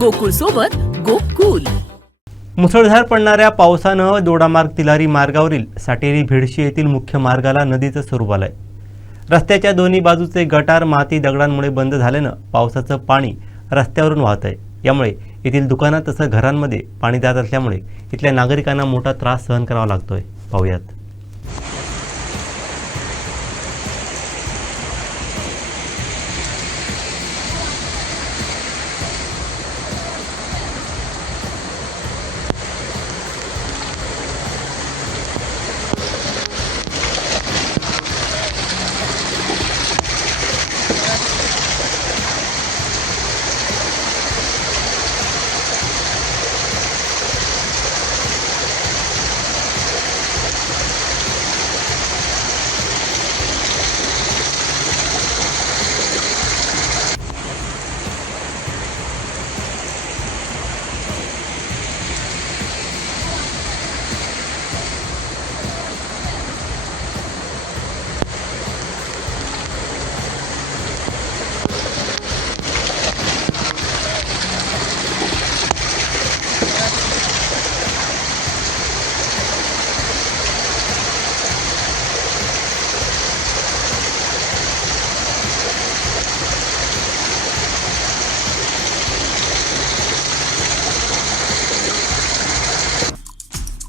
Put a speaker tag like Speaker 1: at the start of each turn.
Speaker 1: गोकुळ सोबत गोकुल.
Speaker 2: मुसळधार पडणाऱ्या पावसानं दोडामार्ग तिलारी मार्गावरील साटेरी भिडशी येथील मुख्य मार्गाला नदीचं स्वरूप आलंय. रस्त्याच्या दोन्ही बाजूचे गटार माती दगडांमुळे बंद झाल्यानं पावसाचं पाणी रस्त्यावरून वाहत आहे यामुळे येथील दुकानात तसं घरांमध्ये पाणी जात असल्यामुळे इथल्या नागरिकांना मोठा त्रास सहन करावा लागतोय. पाहुयात.